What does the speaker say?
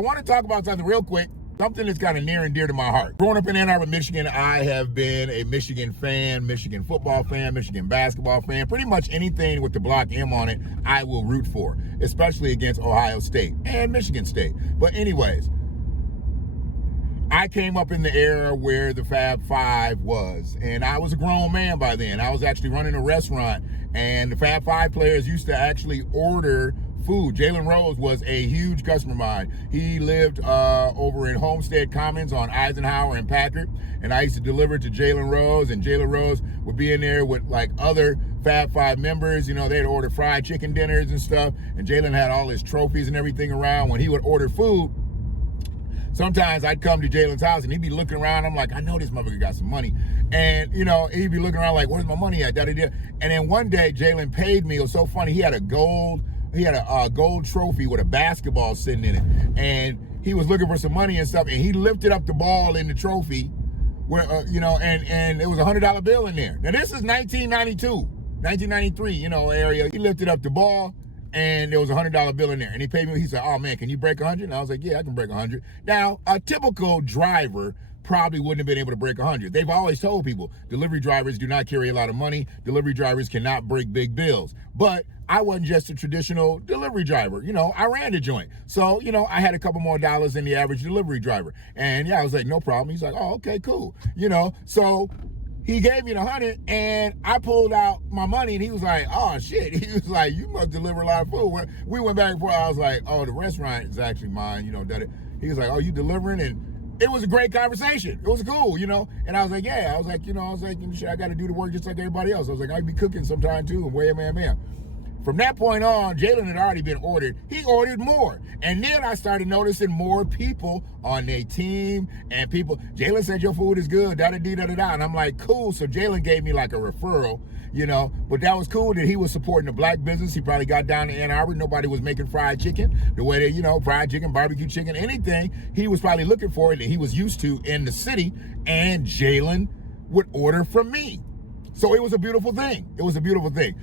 want to talk about something real quick, something that's kind of near and dear to my heart. Growing up in Ann Arbor, Michigan, I have been a Michigan fan, Michigan football fan, Michigan basketball fan. Pretty much anything with the block M on it, I will root for, especially against Ohio State and Michigan State. But anyways, I came up in the era where the Fab Five was, and I was a grown man by then. I was actually running a restaurant, and the Fab Five players used to actually order food. Jalen Rose was a huge customer of mine. He lived over in Homestead Commons on Eisenhower and Packard, and I used to deliver to Jalen Rose, and Jalen Rose would be in there with like other Fab Five members. You know, they'd order fried chicken dinners and stuff, and Jalen had all his trophies and everything around. When he would order food, sometimes I'd come to Jalen's house and he'd be looking around. I'm like, I know this motherfucker got some money. And, you know, he'd be looking around like, where's my money at? And then one day Jalen paid me. It was so funny. He had a gold trophy with a basketball sitting in it. And he was looking for some money and stuff. And he lifted up the ball in the trophy where, you know, and it was a $100 bill in there. Now, this is 1993, you know, area. He lifted up the ball, and there was a $100 bill in there. And he paid me. He said, oh, man, can you break 100? And I was like, yeah, I can break 100. Now, a typical driver probably wouldn't have been able to break 100. They've always told people, delivery drivers do not carry a lot of money. Delivery drivers cannot break big bills. But I wasn't just a traditional delivery driver. You know, I ran the joint. So, you know, I had a couple more dollars than the average delivery driver. And, yeah, I was like, no problem. He's like, oh, okay, cool. You know, so he gave me the 100, and I pulled out my money, and he was like, oh, shit. He was like, you must deliver a lot of food. We went back and forth. I was like, oh, the restaurant is actually mine, you know. He was like, oh, you delivering? And it was a great conversation. It was cool, you know. And I was like, yeah. I was like, shit, I got to do the work just like everybody else. I was like, I'd be cooking sometime, too, and man. From that point on, Jalen had already been ordered. He ordered more. And then I started noticing more people on their team, and people, Jalen said your food is good, da-da-dee-da-da-da. And I'm like, cool. So Jalen gave me like a referral, you know. But that was cool that he was supporting the black business. He probably got down to Ann Arbor. Nobody was making fried chicken the way that, you know, fried chicken, barbecue chicken, anything. He was probably looking for it that he was used to in the city. And Jalen would order from me. So it was a beautiful thing. It was a beautiful thing.